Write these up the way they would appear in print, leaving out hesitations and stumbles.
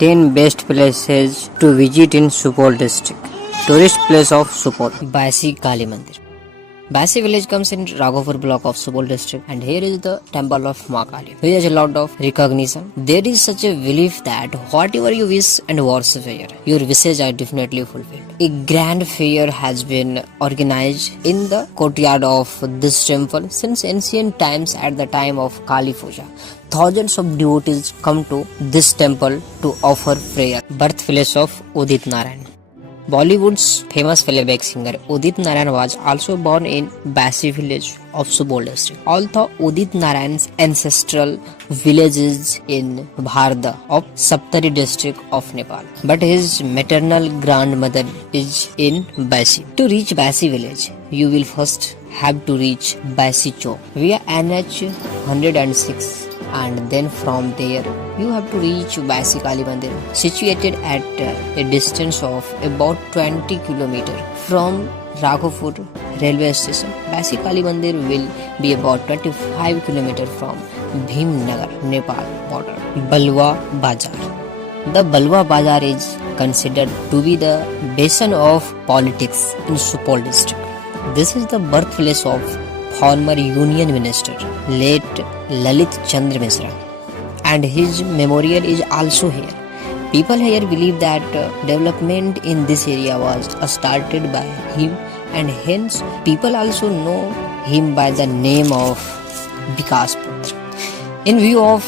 10 best places to visit in Supaul district. Tourist place of Supaul. Baisi Kali Mandir. Baisi village comes in Raghopur block of Supaul district, and here is the temple of Ma Kali. Here is a lot of recognition. There is such a belief that whatever you wish and worship here, your wishes are definitely fulfilled. A grand fair has been organized in the courtyard of this temple since ancient times. At the time of Kali Puja, thousands of devotees come to this temple to offer prayer. Birthplace of Udit Narayan. Bollywood's famous playback singer Udit Narayan was also born in Baisi village of Supaul district. Although Udit Narayan's ancestral village is in Bharda of Saptari district of Nepal, but his maternal grandmother is in Baisi. To reach Baisi village, you will first have to reach Baisi Chowk via NH 106. And then from there you have to reach Baisi Kali Mandir, situated at a distance of about 20 km from Raghopur railway station. Baisi Kali Mandir will be about 25 km from Bhimnagar, Nepal border. Balwa Bazar. The Balwa Bazar is considered to be the basin of politics in Supaul district. This is the birthplace of former Union Minister late Lalit Chandra Mishra, and his memorial is also here. People here believe that development in this area was started by him, and hence people also know him by the name of Vikas Putra. In view of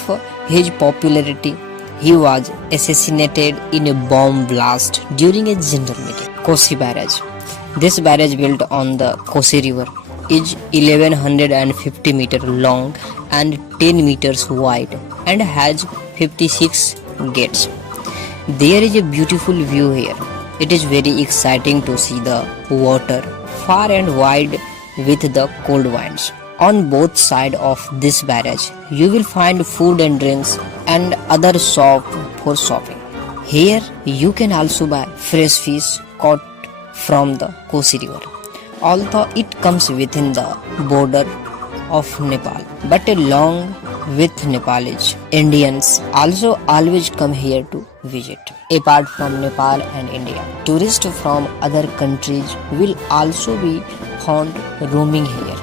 his popularity, he was assassinated in a bomb blast during a general meeting. Kosi Barrage. This barrage built on the Kosi River is 1150 meters long and 10 meters wide and has 56 gates. There is a beautiful view here. It is very exciting to see the water far and wide with the cold winds. On both sides of this barrage, you will find food and drinks and other shop for shopping. Here you can also buy fresh fish caught from the Kosi River. Although it comes within the border of Nepal, but along with Nepalese, Indians also always come here to visit. Apart from Nepal and India, tourists from other countries will also be found roaming here.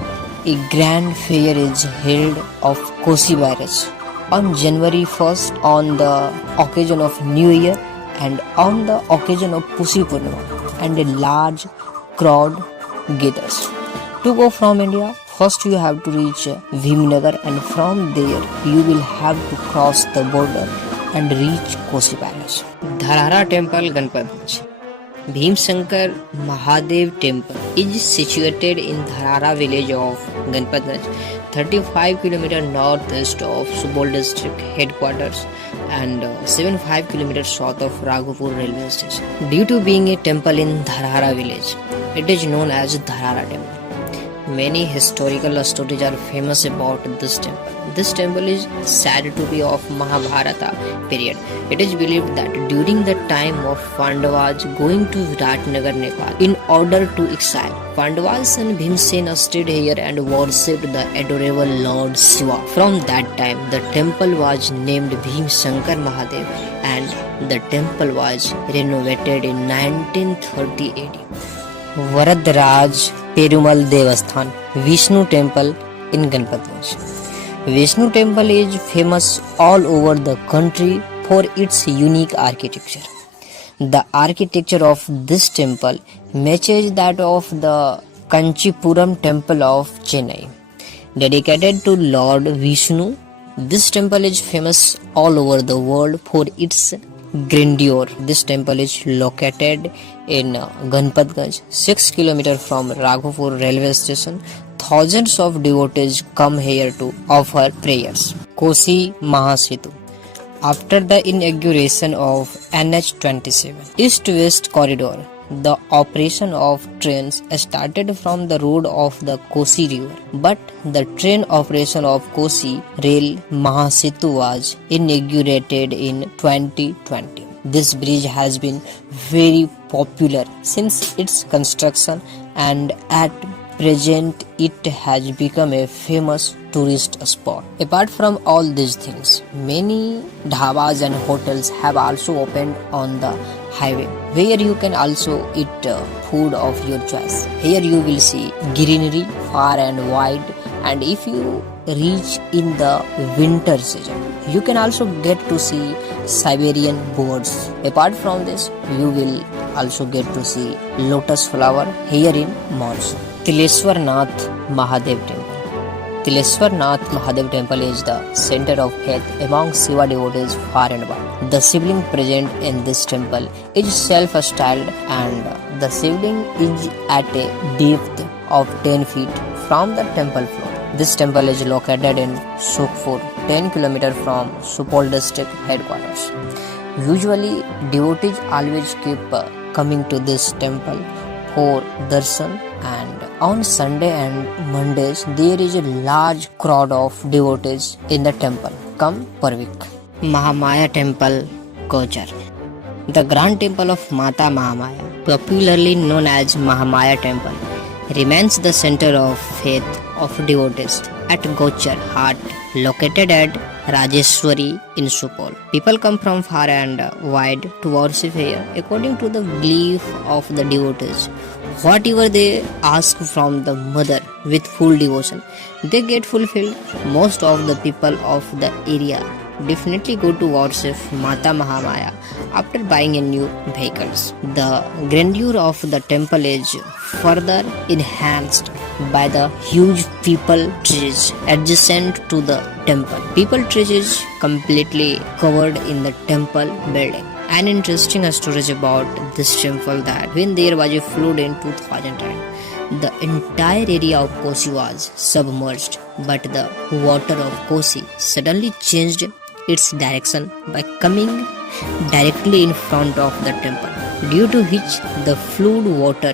A grand fair is held of Kosi Barrage on January 1st on the occasion of New Year and on the occasion of Pusi Purnima, and a large crowd gathers. To go from India, first you have to reach Bhimnagar, and from there you will have to cross the border and reach Kosi Palace. Dharara Temple, Ganpatganj. Bhimshankar Mahadev Temple is situated in Dharara village of Ganpatganj, 35 km northeast of Supaul district headquarters and 75 km south of Raghopur railway station. Due to being a temple in Dharara village, it is known as Dharara Temple. Many historical stories are famous about this temple. This temple is said to be of Mahabharata period. It is believed that during the time of Pandavas going to Viratnagar, Nepal, in order to exile, Pandavas and Bhimsena stayed here and worshipped the adorable Lord Shiva. From that time, the temple was named Bhimshankar Mahadev, and the temple was renovated in 1930 AD. Varadraj Perumal Devasthan, Vishnu Temple in Ganpatganj. Vishnu Temple is famous all over the country for its unique architecture. The architecture of this temple matches that of the Kanchipuram Temple of Chennai. Dedicated to Lord Vishnu, this temple is famous all over the world for its grandeur. This temple is located in Ganpatganj, 6 km from Raghopur railway station. Thousands of devotees come here to offer prayers. Kosi Mahasetu. After the inauguration of NH27 East-West Corridor, the operation of trains started from the road of the Kosi River, but the train operation of Kosi Rail Mahasetu was inaugurated in 2020. This bridge has been very popular since its construction, and at present it has become a famous tourist spot. Apart from all these things, many dhabas and hotels have also opened on the highway where you can also eat food of your choice. Here you will see greenery far and wide, and if you reach in the winter season, you can also get to see Siberian birds. Apart from this, you will also get to see lotus flower here in monsoon. Tileshwar Nath Mahadev Temple. Tileshwar Nath Mahadev Temple is the center of faith among Shiva devotees far and wide. The shivling present in this temple is self-styled, and the shivling is at a depth of 10 feet from the temple floor. This temple is located in Sukhpur, 10 km from Supaul district headquarters. Usually, devotees always keep coming to this temple for darshan, and on Sunday and Mondays there is a large crowd of devotees in the temple come per week. Mahamaya Temple, Kochar. The grand temple of Mata Mahamaya, popularly known as Mahamaya Temple, remains the center of faith of devotees at Gochar Hut, located at Rajeshwari in Supaul. People come from far and wide to worship here according to the belief of the devotees. Whatever they ask from the mother with full devotion, they get fulfilled. Most of the people of the area definitely go to worship Mata Mahamaya after buying a new vehicles. The grandeur of the temple is further enhanced by the huge peepal trees adjacent to the temple. Peepal trees is completely covered in the temple building. An interesting story about this temple that when there was a flood in 2010, the entire area of Kosi was submerged, but the water of Kosi suddenly changed its direction by coming directly in front of the temple, due to which the flood water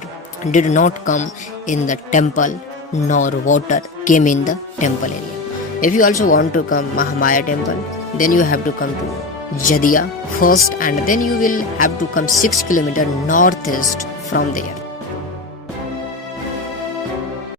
did not come in the temple nor water came in the temple area. If you also want to come Mahamaya temple, then you have to come to Jadia first, and then you will have to come 6 km northeast from there.